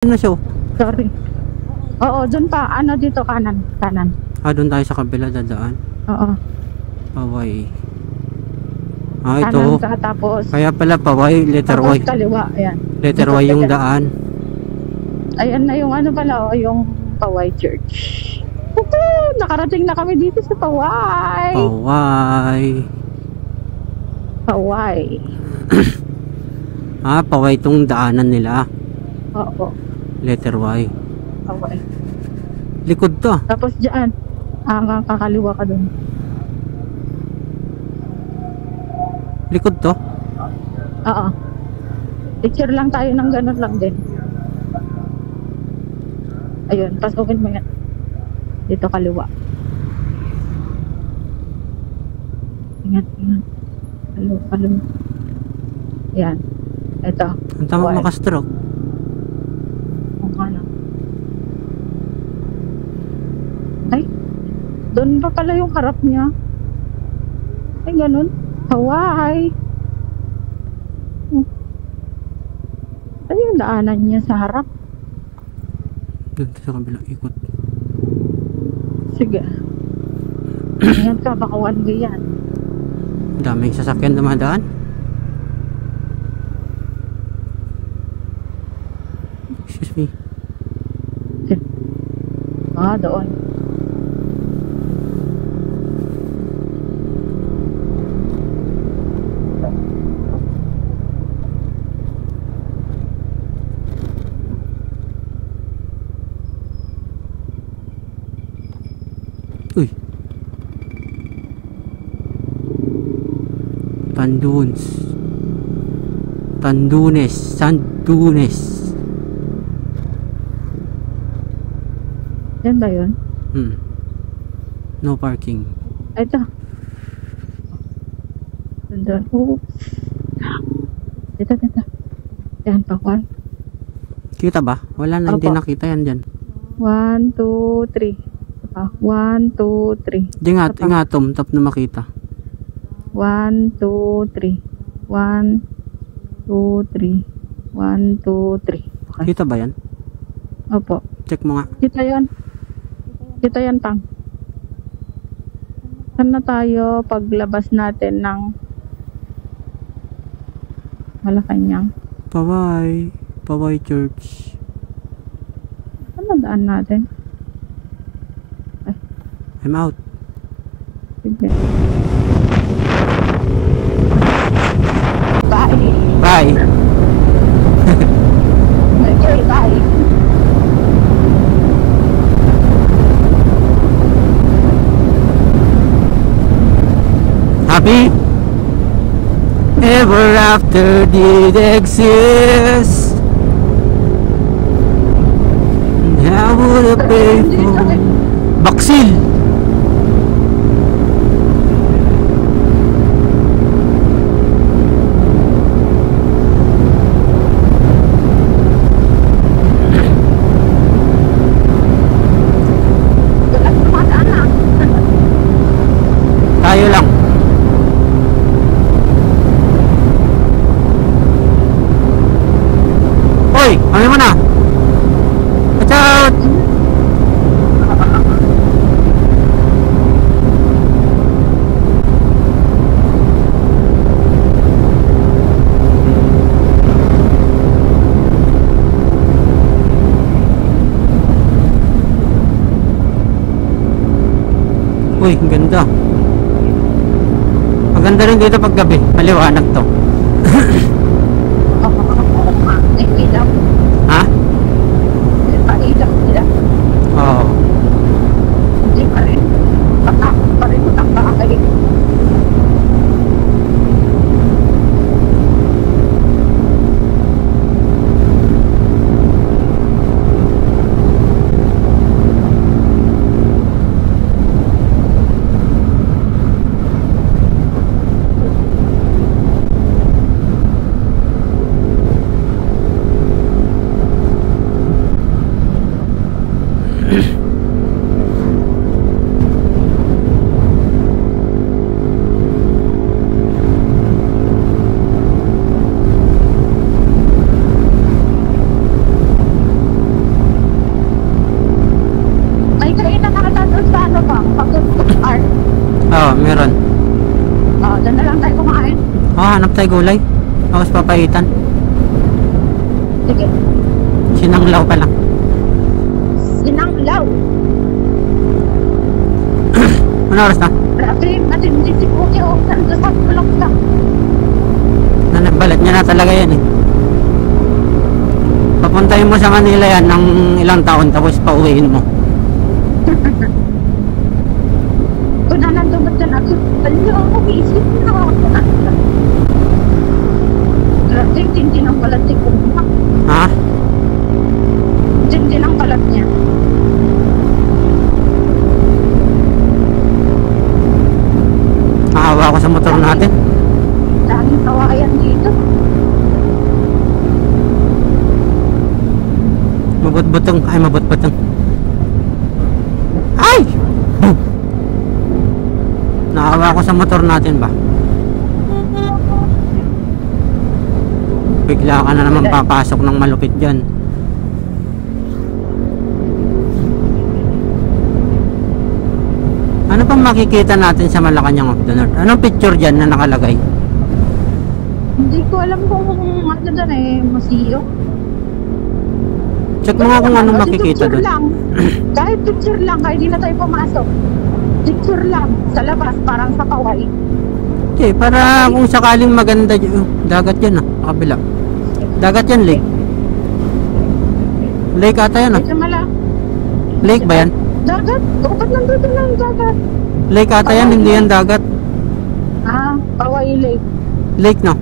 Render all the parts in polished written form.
na siya. Sorry. Oo, dun pa. Ano dito? Kanan. Kanan. Doon tayo sa kabila dadaan. Oo. Paway. Ito. Kanan ka, tapos Kaya pala Paway, letter tapos Y. kaliwa. Ayan. Letter Y yung daan. Ayan na yung ano pala, yung Paway Church. Nakarating na kami dito sa Paway. Paway. Paway. Paway itong daanan nila. Oo. Letter Y. Paway. Likod to. Tapos dyan, kakaliwa ka dun. Likod to. Oo. Picture lang tayo ng ganun lang din. Ayun, pasukin mo yan. Dito kaliwa. Ingat, ingat. Kaliwa. Yan. Ito. Ang tama makastroke. Kung ano. Ay, doon pa pala yung harap niya. Ay, ganun. Hawaii. Ano yung daanan niya sa harap? Doon sa kabilang ikot. Sige. Ingat ka, baka one way yan. Daming sasakyan dumadaan. Excuse me. Doon. Uy. Sandunes. Yan ba yun? No parking. Ito. Doon. Oops. Dito. Yan, pakwal. Kita ba? Wala na, hindi Opo. nakita yan dyan. 1, 2, 3. 1, 2, 3. Ingatom, tap na makita. 1, 2, 3. 1, 2, 3. 1, 2, 3. Okay. Kita ba yan? Opo. Check mo nga. Kita yan, Pang. Saan na tayo paglabas natin ng Malacanang? Paway Church. Saan na daan natin? I'm out. Sige. Bye. Bye. Okay, bye. Happy ever after did exist. How would I pay for Baksil? Tayo lang. Hoy, ano mo na? Watch out! Uy, ang ganda. Maganda rin dito pag gabi. Maliwanag to. Ha? Oo. Hindi pa rin. Pareho ng bahay. hanap tayo gulay. Tapos papaitan. Sige. Sinanglaw pa lang. Sinanglaw. Ano oras na? Grabe, matindi si Puti o. Nandun sa tulog ka. Balat niya na talaga yan eh. Papuntahin mo sa Manila yan ng ilang taon tapos pauwiin mo. Kung na nandun ba dyan ako, alam ako, isip na ako. Grabe, tindi ng balat si Puti. Ha? Tindi ng balat niya. Nakahawa ako sa motor natin. Daming kawayan dito. Mabut-butong. Ay, mabut-butong. Ay! Nakahawa ako sa motor natin ba? Bigla ka na naman papasok ng malupit dyan. Ano pang makikita natin sa Malacanang of the North? Anong picture dyan na nakalagay? Hindi ko alam kung ano dyan eh, museo. Check mo nga kung anong makikita doon. Lang. Kahit picture lang, kahit di na tayo pumasok. Picture lang, sa labas, parang sa Kawai. Okay, para kung sakaling maganda dagat yan ah, kabila. Dagat yan, lake. Lake ata yan ah. Medyo Lake ba yan? dagat? Ba't nandito na yung dagat? Lake ata yan, hindi yan dagat. Ah, Kawai Lake. Lake no?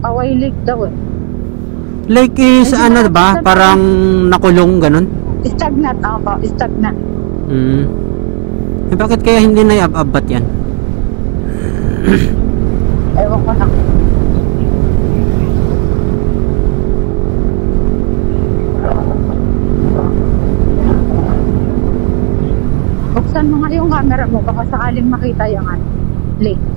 Kawai Lake daw eh. Lake is Ay, ano ba? Parang nakulong ganun? Stagnant ako, stagnant. Eh, bakit kaya hindi na i-up-up yan? Ewan ko na. Buksan mo nga yung camera mo, baka sakaling makita yung lake.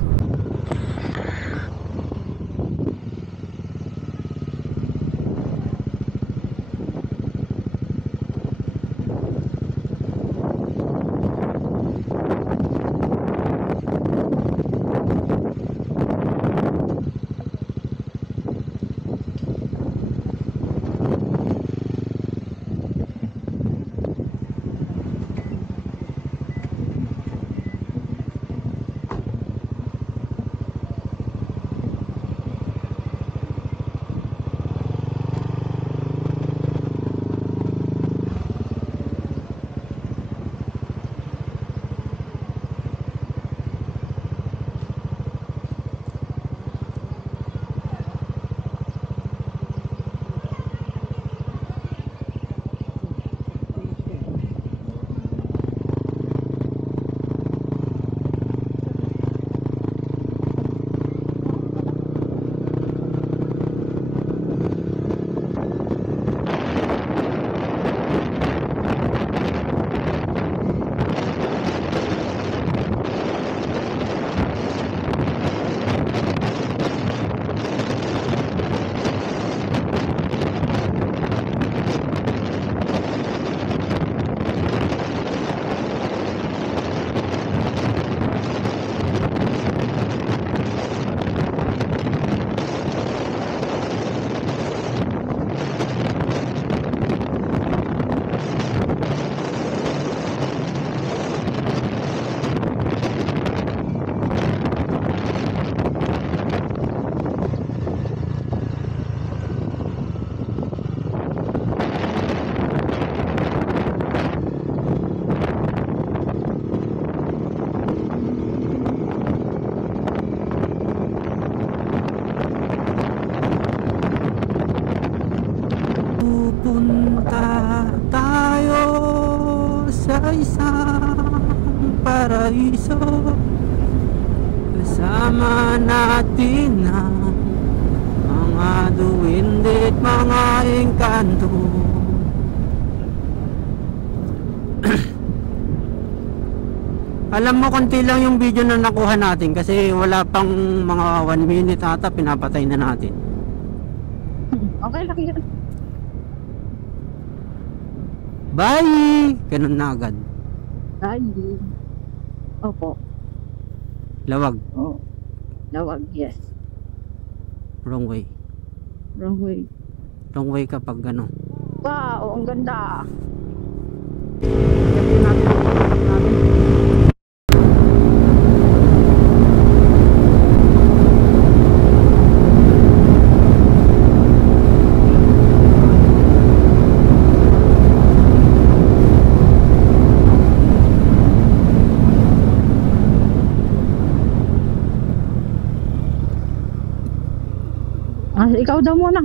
paraiso, kasama natin ang mga duwinde't mga engkanto. Alam mo, konti lang yung video na nakuha natin kasi wala pang mga 1 minute ata, pinapatay na natin. Okay lang yun. Bye! Ganun na agad. Ay. Opo. Lawag. Oh. Lawag, yes. Wrong way. Wrong way. Wrong way kapag ano. Wow, ang ganda. Ah, ikaw daw muna.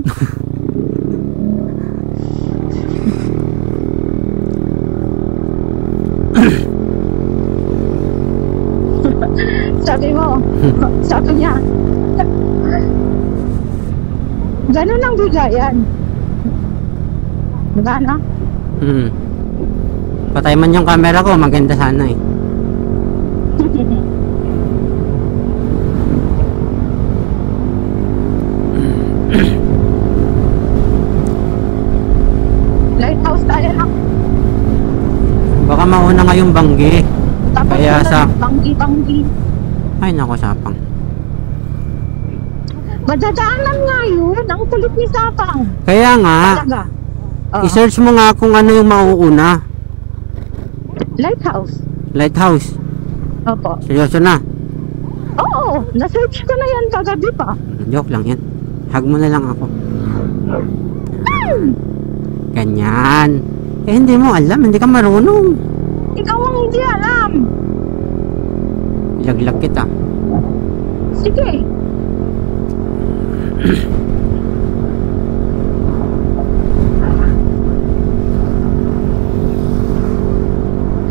Sabi mo, sabi niya, ganun ang bigayan. Magana? Patay man yung camera ko, maganda sana eh. Lighthouse tayo na. Baka mauna nga yung Banggi. Tapos Kaya yun, sa- banggi-banggi. Ay nako, Sapang. Madadaanan nga yun. Ang kulit ni Sapang. Kaya nga, Talaga. Oo. i-search mo nga kung ano yung mauuna. Lighthouse. Lighthouse. Opo. Seryoso na. Oo, na-search ko na yan kagabi pa. Joke lang yan. Hug mo na lang ako. Ganyan. Eh hindi mo alam, hindi ka marunong. Ikaw ang hindi alam. Laglag kita. Sige.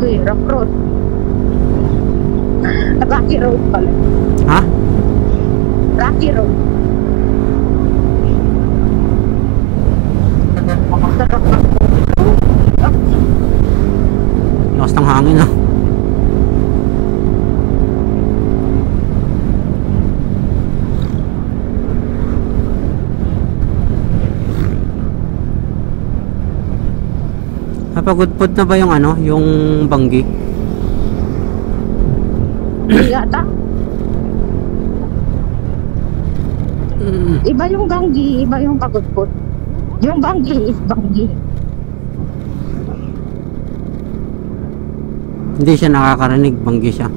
Uy, rock road. Rocky road pala. Ha? Rocky road. Sarap ng Lakas ng hangin ah. Napagudpod na ba yung ano, yung Banggi? yata. Iba yung Banggi, iba yung pagudpod. Yung Banggi is Banggi. Hindi siya nakakarinig, Banggi siya.